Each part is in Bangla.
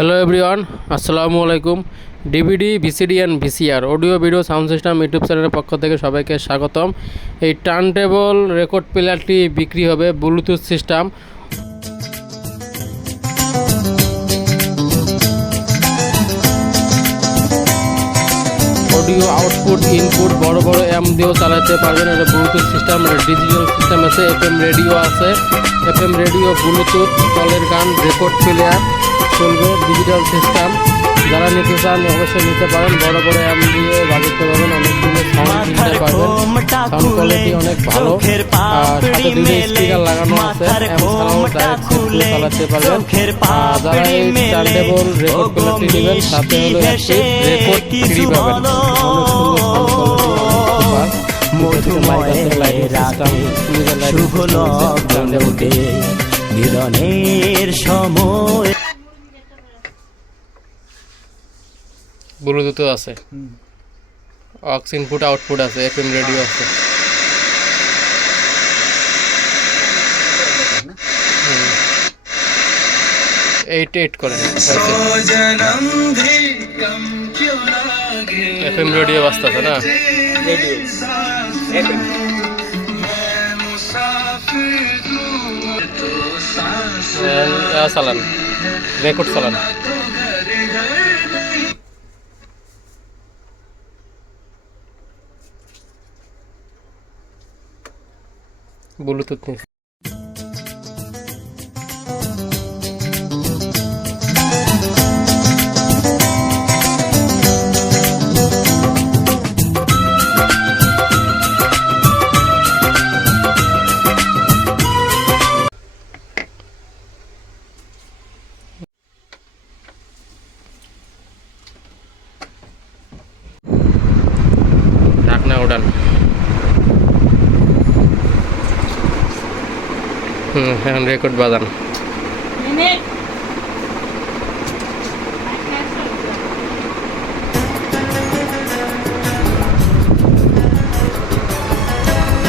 হ্যালো এভরিওয়ান আসসালামু আলাইকুম DVD VCD and VCR audio video sound system YouTube চ্যানেলের পক্ষ থেকে সবাইকে স্বাগতম। এই টার্নটেবল রেকর্ড প্লেয়ারটি বিক্রি হবে Bluetooth system audio output input বড় বড় অ্যাম দিয়েও চালাতে পারবেন। এটা ব্লুটুথ সিস্টেম ডিজিটাল সিস্টেম আছে এফ এম রেডিও আছে। এফ এম রেডিও ব্লুটুথ কলের গান রেকর্ড প্লেয়ার চলবে ডিজিটাল সিস্টেম যারা নিতে চান অবশ্যই নিতে পারেন। বড় বড় অ্যাম দিয়ে বাজাতে পারবেন অনেক সাউন্ড কিনতে পারবেন। সাউন্ড কোয়ালিটি অনেক ভালো। আর সাথে দুটো স্পিকার লাগানো আছে। অ্যাম ছাড়াও ডাইরেক্ট চালাতে পারবেন। যারা এই টার্নটেবল রেকর্ড প্লেয়ারটি নেবেন সাথে হলো একটি রেকর্ড ফ্রি পাবেন। অনেক সুন্দর সাউন্ড কোয়ালিটি শুভ লগ্ন উঠে মিলনের সময় ব্লুটুথও আছে। অক্স ইনপুট আউটপুট আছে এফ এম রেডিও আছে। এইট এইট করে। এফ এম রেডিও বাজতেছে না? চালান রেকর্ড চালান ব্লুটুথ নিয়ে হুম, এখন রেকর্ড বাজান.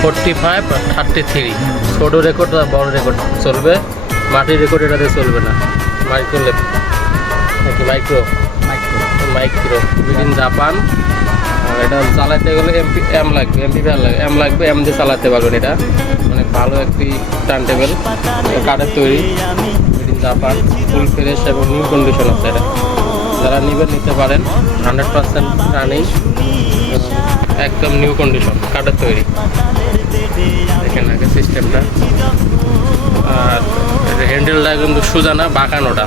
ফোরটি ফাইভ থার্টি থ্রি ছোটো রেকর্ড আর বড় রেকর্ড চলবে। মাটির রেকর্ড এটাতে চলবে না। মাইক্রো লেপ নাকি মাইক্রো মাইক্রো বিদিন জাপান আর এটা চালাতে গেলে এমপি এম লাগবে। এমপি এম লাগবে। এম দিয়ে চালাতে পারবেন এটা। ভালো একটি টার্ন টেবিল কাঠের তৈরি জাপান ফুল ফ্রেশ এবং নিউ কন্ডিশন আছে এটা। যারা নেবেন, নিতে পারেন হান্ড্রেড পার্সেন্ট রানিং একদম নিউ কন্ডিশন কাঠের তৈরি। দেখেন আগে সিস্টেমটা আর হ্যান্ডেলটা কিন্তু সোজা না বাঁকানোটা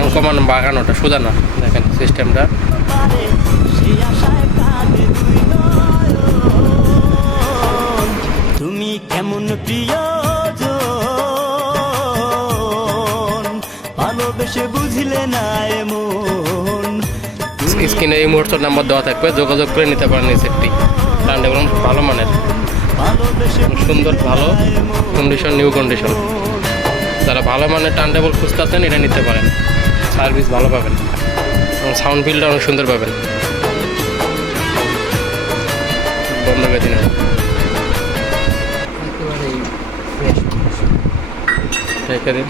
আঙ্কমান বাঁকানোটা সোজা দেখেন সিস্টেমটা ভালোবেসে বুঝলে না এমন। স্ক্রিনে এই মুহূর্তের নাম্বার দেওয়া থাকবে যোগাযোগ করে নিতে পারেন এই সেটটি টান্ডেবল ভালো মানের। সুন্দর ভালো কন্ডিশন নিউ কন্ডিশন যারা ভালো মানের টার্নটেবল খুঁজতেছেন এটা নিতে পারেন। সার্ভিস ভালো পাবেন। এবং সাউন্ড ফিলটা অনেক সুন্দর পাবেন। বন্ধ করে দিন রেখে দিন